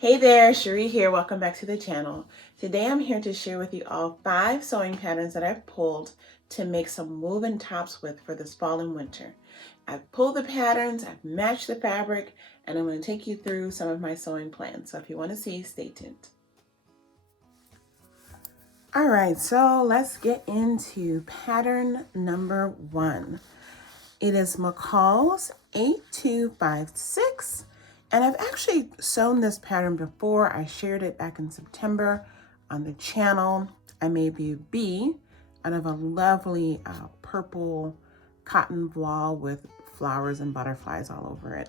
Hey there, Cherie here. Welcome back to the channel. Today I'm here to share with you all 5 sewing patterns that I've pulled to make some woven tops with for this fall and winter. I've pulled the patterns, I've matched the fabric, and I'm going to take you through some of my sewing plans. So if you want to see, stay tuned. All right, so let's get into pattern number 1. It is McCall's 8256. And I've actually sewn this pattern before. I shared it back in September on the channel. I made you B out of a lovely purple cotton voile with flowers and butterflies all over it.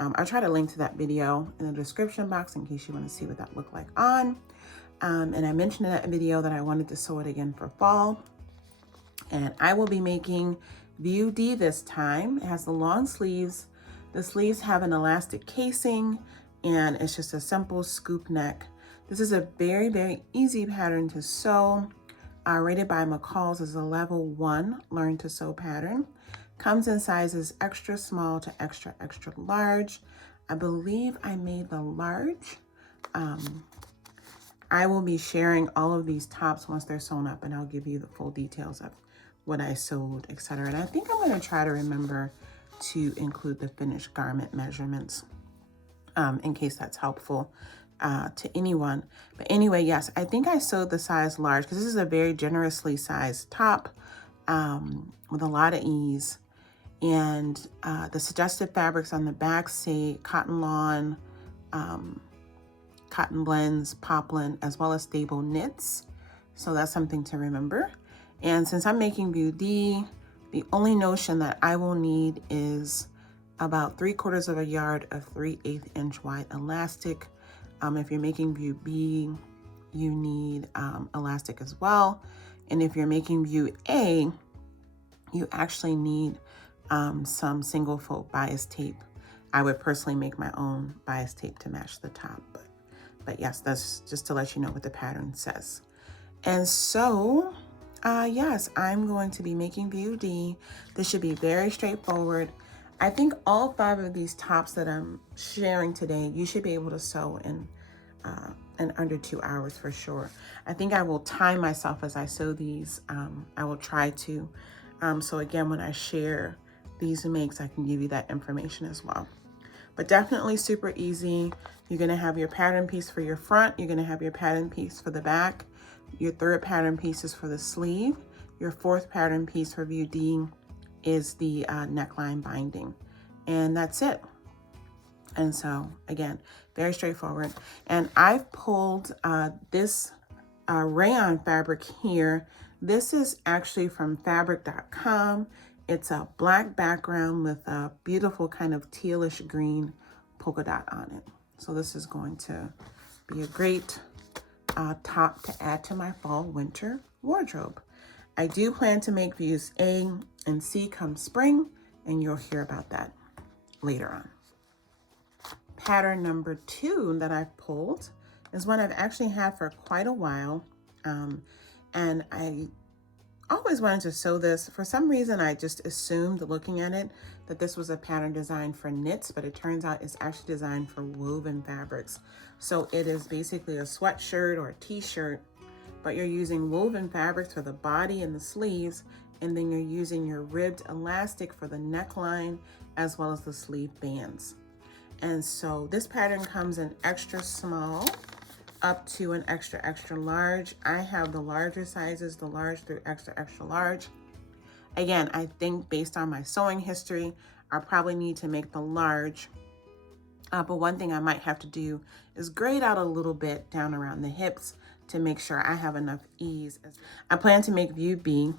I'll try to link to that video in the description box in case you want to see what that looked like on. And I mentioned in that video that I wanted to sew it again for fall. And I will be making View D this time. It has the long sleeves. The sleeves have an elastic casing and it's just a simple scoop neck. This is a very, very easy pattern to sew. Rated by McCall's as a level 1 learn to sew pattern. Comes in sizes extra small to extra, extra large. I believe I made the large. I will be sharing all of these tops once they're sewn up and I'll give you the full details of what I sewed, etc. And I think I'm going to try to remember to include the finished garment measurements in case that's helpful to anyone. But anyway, yes, I think I sewed the size large because this is a very generously sized top with a lot of ease. And the suggested fabrics on the back say cotton lawn, cotton blends, poplin, as well as stable knits. So that's something to remember. And since I'm making View D, the only notion that I will need is about 3/4 of a yard of 3/8 inch wide elastic. If you're making View B, you need elastic as well. And if you're making View A, you actually need some single fold bias tape. I would personally make my own bias tape to match the top, but yes, that's just to let you know what the pattern says. And so, yes, I'm going to be making View D. This should be very straightforward. I think all 5 of these tops that I'm sharing today, you should be able to sew in under 2 hours for sure. I think I will time myself as I sew these. I will try to. So again, when I share these makes, I can give you that information as well. But definitely super easy. You're gonna have your pattern piece for your front. You're gonna have your pattern piece for the back. Your 3rd pattern piece is for the sleeve. Your 4th pattern piece for View D is the neckline binding. And that's it. And so again, very straightforward. And I've pulled this rayon fabric here. This is actually from fabric.com. It's a black background with a beautiful kind of tealish green polka dot on it. So this is going to be a great top to add to my fall winter wardrobe. I do plan to make Views A and C come spring, and you'll hear about that later on. Pattern number 2 that I've pulled is one I've actually had for quite a while, and I always wanted to sew this. For some reason, I just assumed, looking at it, that this was a pattern designed for knits, but it turns out it's actually designed for woven fabrics. So it is basically a sweatshirt or a t-shirt, but you're using woven fabrics for the body and the sleeves, and then you're using your ribbed elastic for the neckline as well as the sleeve bands. And so this pattern comes in extra small up to an extra, extra large. I have the larger sizes, the large through extra, extra large. Again, I think based on my sewing history, I probably need to make the large. But one thing I might have to do is grade out a little bit down around the hips to make sure I have enough ease. I plan to make View B,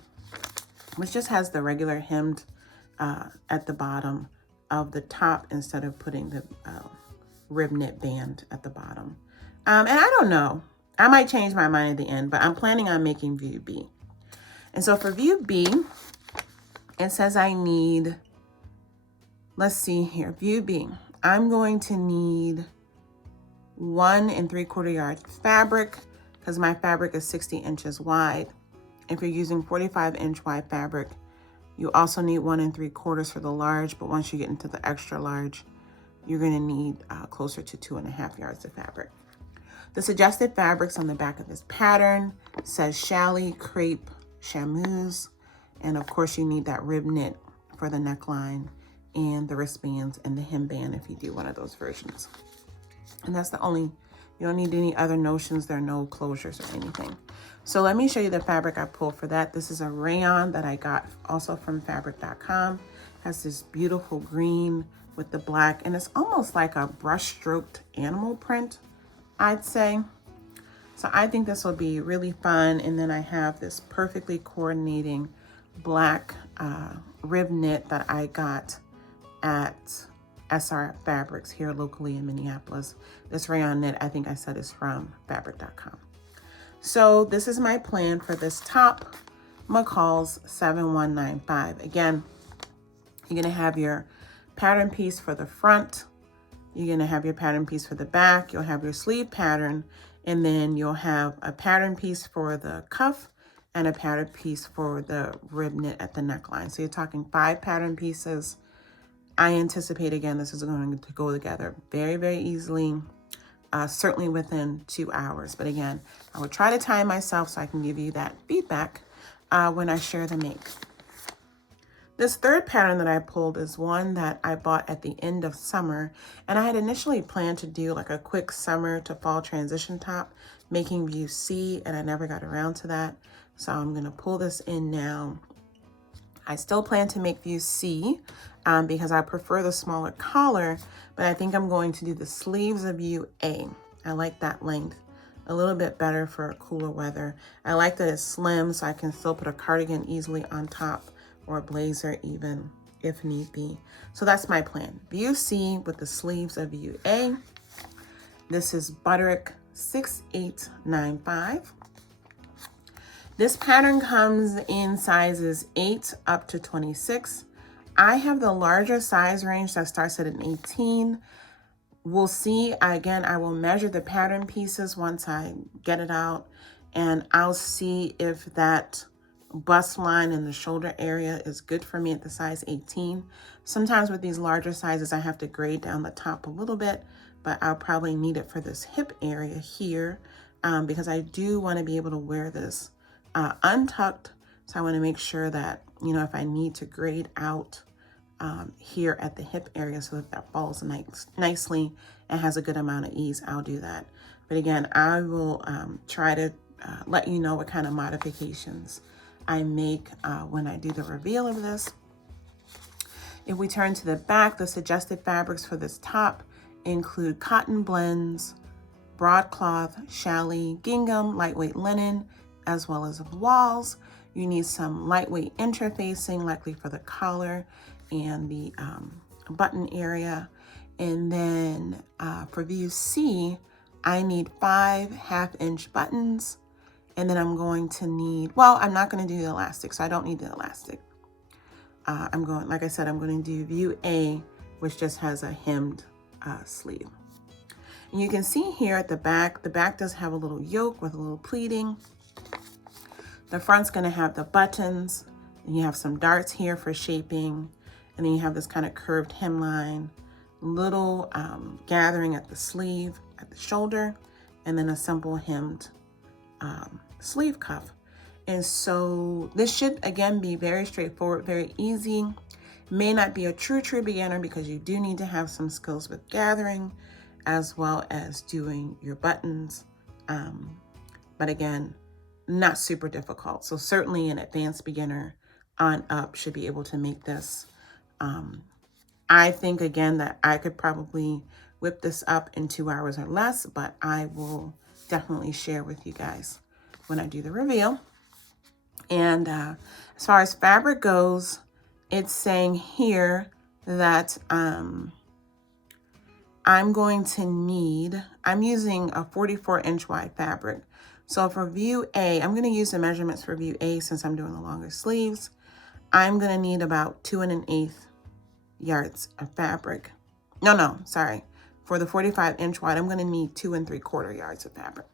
which just has the regular hemmed at the bottom of the top instead of putting the rib knit band at the bottom. And I don't know, I might change my mind at the end, but I'm planning on making View B. And so for View B, it says I need, let's see here, View B. I'm going to need 1 3/4 yard fabric because my fabric is 60 inches wide. If you're using 45 inch wide fabric, you also need 1 3/4 for the large, but once you get into the extra large, you're gonna need closer to 2.5 yards of fabric. The suggested fabrics on the back of this pattern says challis, crepe, chamois, and of course you need that rib knit for the neckline and the wristbands and the hemband if you do one of those versions. And that's the only, you don't need any other notions. There are no closures or anything. So let me show you the fabric I pulled for that. This is a rayon that I got also from fabric.com. Has this beautiful green with the black, and it's almost like a brush stroked animal print, I'd say. So I think this will be really fun. And then I have this perfectly coordinating black rib knit that I got at SR Fabrics here locally in Minneapolis. This rayon knit, I think I said, is from fabric.com. So this is my plan for this top, McCall's 7195. Again, you're gonna have your pattern piece for the front, you're gonna have your pattern piece for the back, you'll have your sleeve pattern, and then you'll have a pattern piece for the cuff and a pattern piece for the rib knit at the neckline. So you're talking 5 pattern pieces. I anticipate, again, this is going to go together very, very easily, certainly within 2 hours. But again, I will try to time myself so I can give you that feedback when I share the make. This third pattern that I pulled is one that I bought at the end of summer, and I had initially planned to do like a quick summer to fall transition top, making view C, and I never got around to that. So I'm gonna pull this in now. I still plan to make view C because I prefer the smaller collar, but I think I'm going to do the sleeves of view A. I like that length a little bit better for cooler weather. I like that it's slim, so I can still put a cardigan easily on top, or a blazer even if need be. So that's my plan. View C with the sleeves of view A. This is Butterick 6895. This pattern comes in sizes 8 up to 26. I have the larger size range that starts at an 18. We'll see. Again, I will measure the pattern pieces once I get it out, and I'll see if that bust line in the shoulder area is good for me at the size 18. Sometimes with these larger sizes, I have to grade down the top a little bit, but I'll probably need it for this hip area here because I do want to be able to wear this untucked. So I want to make sure that, you know, if I need to grade out here at the hip area so that falls nicely and has a good amount of ease, I'll do that. But again, I will try to let you know what kind of modifications I make when I do the reveal of this. If we turn to the back, the suggested fabrics for this top include cotton blends, broadcloth, challis, gingham, lightweight linen, as well as walls. You need some lightweight interfacing, likely for the collar and the button area. And then for view C, I need 5 half-inch buttons. And then I'm going to need, well, I'm not going to do the elastic, so I don't need the elastic. I'm going, like I said, I'm going to do view A, which just has a hemmed sleeve. And you can see here at the back does have a little yoke with a little pleating. The front's going to have the buttons, and you have some darts here for shaping, and then you have this kind of curved hemline, little gathering at the sleeve, at the shoulder, and then a simple hemmed sleeve cuff. And so this should, again, be very straightforward, very easy. May not be a true beginner because you do need to have some skills with gathering as well as doing your buttons. But again, not super difficult. So certainly an advanced beginner on up should be able to make this. I think, again, that I could probably whip this up in 2 hours or less, but I will definitely share with you guys when I do the reveal. And as far as fabric goes, it's saying here that I'm going to need, I'm using a 44-inch wide fabric. So for view A, I'm going to use the measurements for view A since I'm doing the longer sleeves. I'm going to need about 2 1/8 yards of fabric. No, sorry. For the 45-inch wide, I'm going to need 2 3/4 yards of fabric.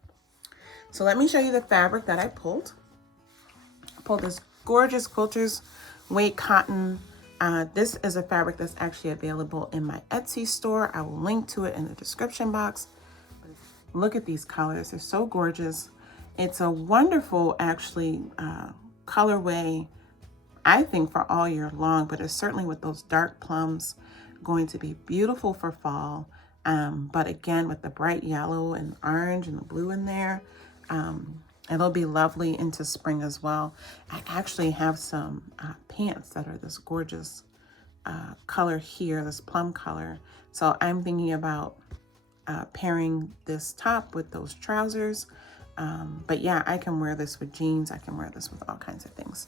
So let me show you the fabric that I pulled. I pulled this gorgeous quilter's weight cotton This is a fabric that's actually available in my Etsy store. I will link to it in the description box. Look at these colors. They're so gorgeous. It's a wonderful, actually, colorway, I think, for all year long, but it's certainly with those dark plums going to be beautiful for fall. But again, with the bright yellow and orange and the blue in there, it'll be lovely into spring as well. I actually have some pants that are this gorgeous color here, this plum color. So I'm thinking about pairing this top with those trousers. But yeah, I can wear this with jeans. I can wear this with all kinds of things.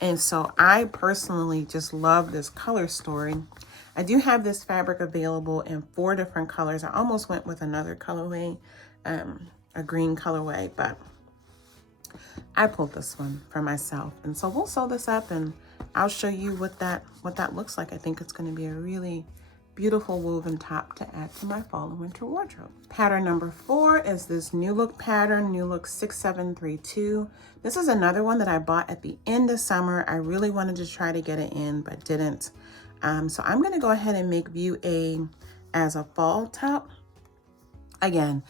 And so I personally just love this color story. I do have this fabric available in 4 different colors. I almost went with another colorway, a green colorway, but I pulled this one for myself. And so we'll sew this up and I'll show you what that looks like. I think it's going to be a really beautiful woven top to add to my fall and winter wardrobe. Pattern number 4 is this New Look pattern, New Look 6732. This is another one that I bought at the end of summer. I really wanted to try to get it in, but didn't. So I'm going to go ahead and make view A as a fall top. Again,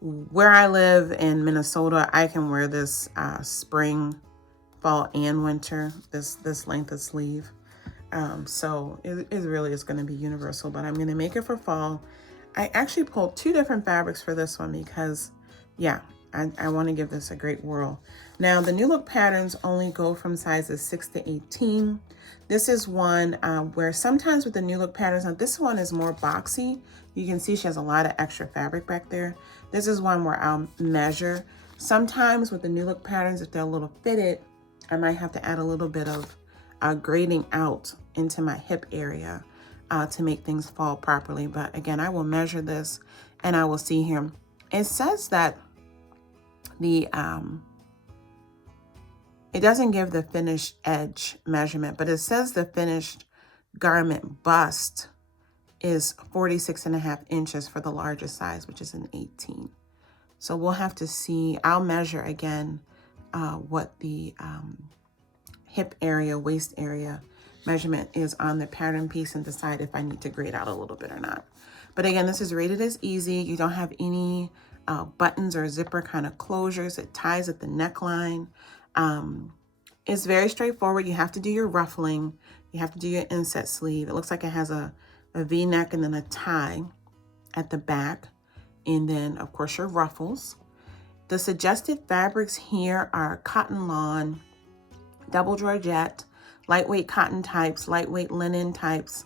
where I live in Minnesota, I can wear this spring, fall, and winter, this length of sleeve. So it really is going to be universal, but I'm going to make it for fall. I actually pulled 2 different fabrics for this one because, yeah, I want to give this a great whirl. Now, the New Look patterns only go from sizes 6 to 18. This is one where sometimes with the New Look patterns, now this one is more boxy. You can see she has a lot of extra fabric back there. This is one where I'll measure. Sometimes with the New Look patterns, if they're a little fitted, I might have to add a little bit of grading out into my hip area to make things fall properly. But again, I will measure this and I will see here. It says that the it doesn't give the finished edge measurement, but it says the finished garment bust is 46.5 inches for the largest size, which is an 18. So we'll have to see. I'll measure again what the hip area, waist area measurement is on the pattern piece and decide if I need to grade out a little bit or not. But again, this is rated as easy. You don't have any buttons or zipper kind of closures. It ties at the neckline. It's very straightforward. You have to do your ruffling. You have to do your inset sleeve. It looks like it has a V-neck and then a tie at the back. And then, of course, your ruffles. The suggested fabrics here are cotton lawn, double georgette, lightweight cotton types, lightweight linen types,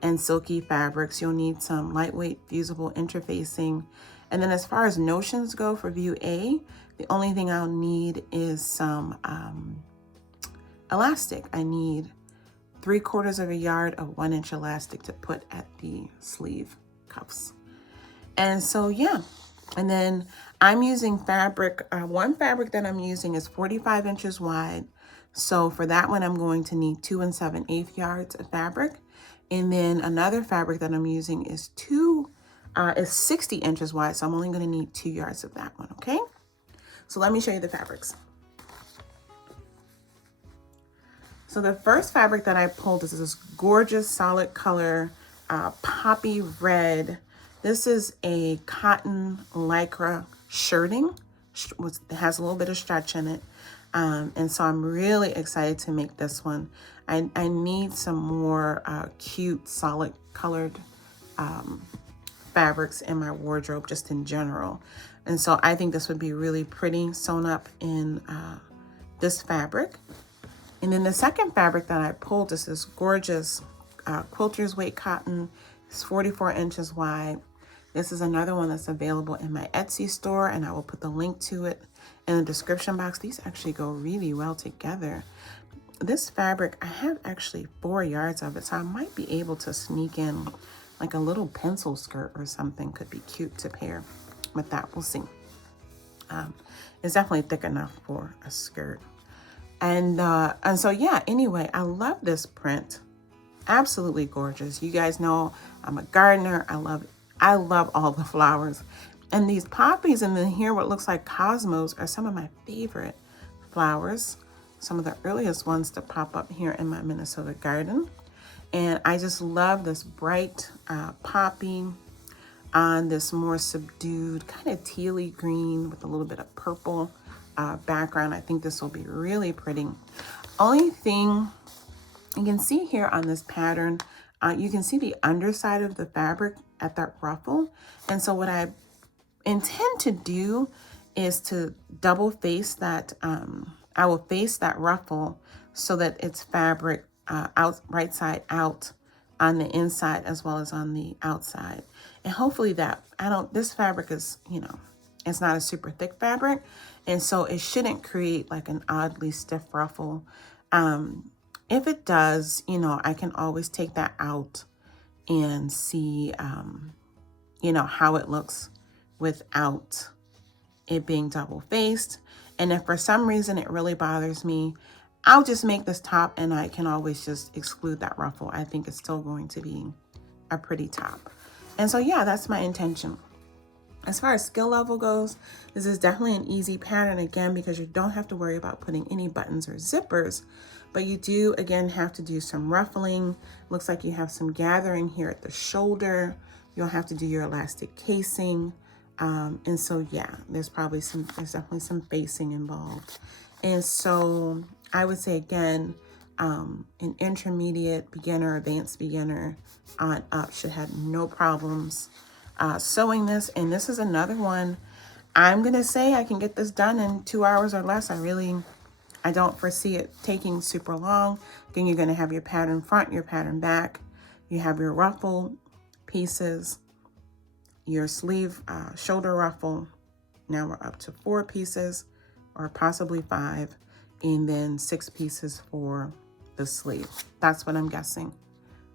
and silky fabrics. You'll need some lightweight fusible interfacing. And then as far as notions go for view A, the only thing I'll need is some elastic. I need 3/4 yard of 1-inch elastic to put at the sleeve cuffs. And so, yeah. And then I'm using fabric. One fabric that I'm using is 45 inches wide. So for that one, I'm going to need 2 7/8 yards of fabric. And then another fabric that I'm using is 60 inches wide. So I'm only going to need 2 yards of that one. Okay. So let me show you the fabrics. So the first fabric that I pulled is this gorgeous solid color, poppy red. This is a cotton lycra shirting. It has a little bit of stretch in it. And so I'm really excited to make this one. I need some more cute, solid colored fabrics in my wardrobe just in general. And so I think this would be really pretty sewn up in this fabric. And then the second fabric that I pulled is this gorgeous quilter's weight cotton. It's 44 inches wide. This is another one that's available in my Etsy store, and I will put the link to it in the description box. These actually go really well together. This fabric, I have actually 4 yards of it, so I might be able to sneak in like a little pencil skirt or something. Could be cute to pair with that. We'll see. It's definitely thick enough for a skirt. And so, yeah, anyway, I love this print. Absolutely gorgeous. You guys know I'm a gardener. I love all the flowers. And these poppies and then here what looks like cosmos are some of my favorite flowers. Some of the earliest ones to pop up here in my Minnesota garden. And I just love this bright poppy on this more subdued kind of tealy green with a little bit of purple background. I think this will be really pretty. Only thing you can see here on this pattern, you can see the underside of the fabric at that ruffle. And so what I intend to do is to double face that. I will face that ruffle so that it's fabric out, right side out on the inside as well as on the outside. And hopefully that, this fabric is, you know, it's not a super thick fabric. And so it shouldn't create like an oddly stiff ruffle. If it does, you know, I can always take that out and see, you know, how it looks without it being double faced. And if for some reason it really bothers me, I'll just make this top and I can always just exclude that ruffle. I think it's still going to be a pretty top. And so yeah, that's my intention. As far as skill level goes, this is definitely an easy pattern, again, because you don't have to worry about putting any buttons or zippers, but you do, again, have to do some ruffling. Looks like you have some gathering here at the shoulder. You'll have to do your elastic casing. And so, yeah, there's definitely some facing involved. And so I would say, again, an intermediate beginner, advanced beginner on up should have no problems sewing this. And this is another one. I'm going to say I can get this done in 2 hours or less. I don't foresee it taking super long. Again, you're going to have your pattern front, your pattern back. You have your ruffle pieces, your sleeve, shoulder ruffle. Now we're up to 4 pieces or possibly 5, and then 6 pieces for the sleeve. That's what I'm guessing.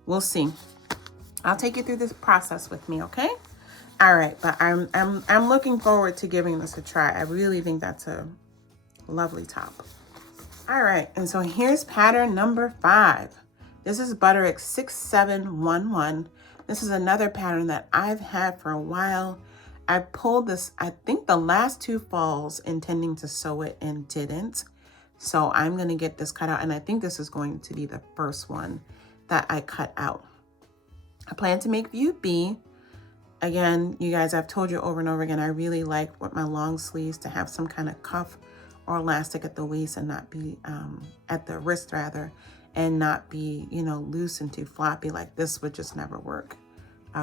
We'll see. I'll take you through this process with me, okay? All right, but I'm looking forward to giving this a try. I really think that's a lovely top. All right, and so here's pattern number 5. This is Butterick 6711. This is another pattern that I've had for a while. I pulled this, I think the last 2 falls intending to sew it and didn't. So I'm gonna get this cut out, and I think this is going to be the first one that I cut out. I plan to make view B. Again, you guys, I've told you over and over again, I really like with my long sleeves to have some kind of cuff or elastic at the waist and not be, at the wrist rather, and not be, you know, loose and too floppy. Like this would just never work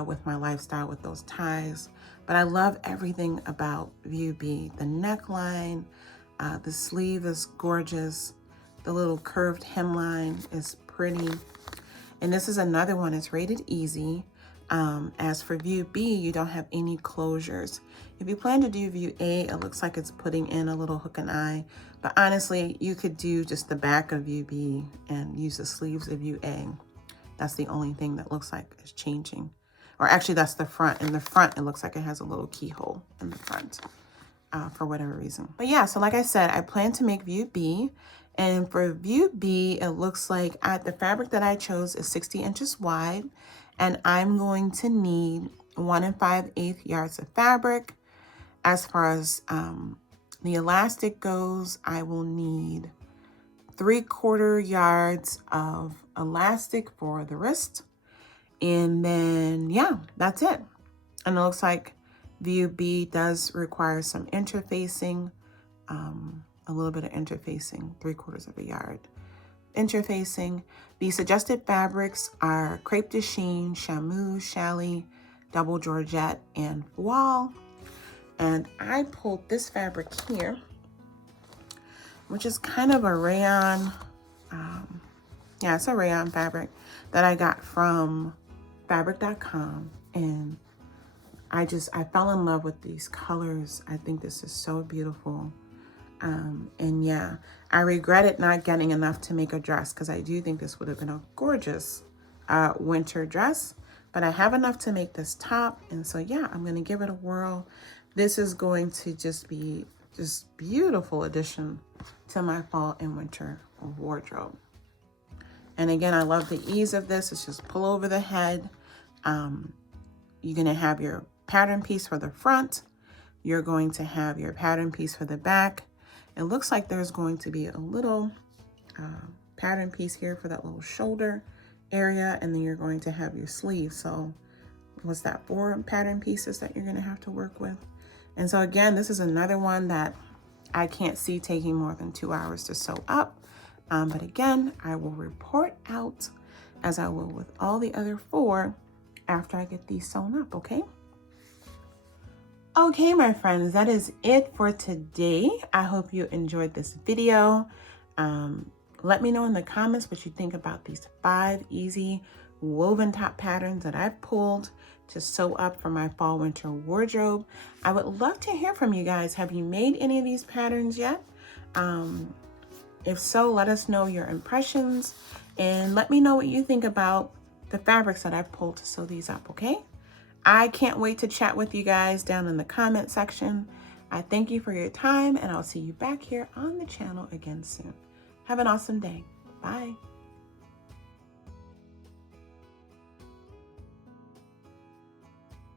with my lifestyle with those ties. But I love everything about view B. The neckline, the sleeve is gorgeous. The little curved hemline is pretty. And this is another one, it's rated easy. As for view B, you don't have any closures. If you plan to do view A, it looks like it's putting in a little hook and eye, but honestly, you could do just the back of view B and use the sleeves of view A. That's the only thing that looks like is changing. Or actually that's the front. In the front, it looks like it has a little keyhole in the front for whatever reason. But yeah, so like I said, I plan to make view B. And for view B, it looks like the fabric that I chose is 60 inches wide. And I'm going to need 1 5/8 yards of fabric. As far as the elastic goes, I will need 3/4 yards of elastic for the wrist. And then, yeah, that's it. And it looks like view B does require some interfacing, a little bit of interfacing, 3/4 yard. Interfacing. The suggested fabrics are crepe de chine, chamois, challis, double georgette, and voile. And I pulled this fabric here, which is kind of a rayon, yeah, it's a rayon fabric that I got from fabric.com. And I fell in love with these colors. I think this is so beautiful. And yeah, I regretted not getting enough to make a dress because I do think this would have been a gorgeous winter dress, but I have enough to make this top. And so, yeah, I'm going to give it a whirl. This is going to just be beautiful addition to my fall and winter wardrobe. And again, I love the ease of this. It's just pull over the head. You're going to have your pattern piece for the front. You're going to have your pattern piece for the back. It looks like there's going to be a little pattern piece here for that little shoulder area, and then you're going to have your sleeve. So what's that, 4 pattern pieces that you're going to have to work with. And so again, this is another one that I can't see taking more than 2 hours to sew up. But again, I will report out as I will with all the other 4 after I get these sewn up, okay? Okay, my friends, that is it for today. I hope you enjoyed this video. Let me know in the comments what you think about these 5 easy woven top patterns that I've pulled to sew up for my fall winter wardrobe. I would love to hear from you guys. Have you made any of these patterns yet? If so, let us know your impressions and let me know what you think about the fabrics that I've pulled to sew these up, okay? I can't wait to chat with you guys down in the comment section. I thank you for your time, and I'll see you back here on the channel again soon. Have an awesome day. Bye.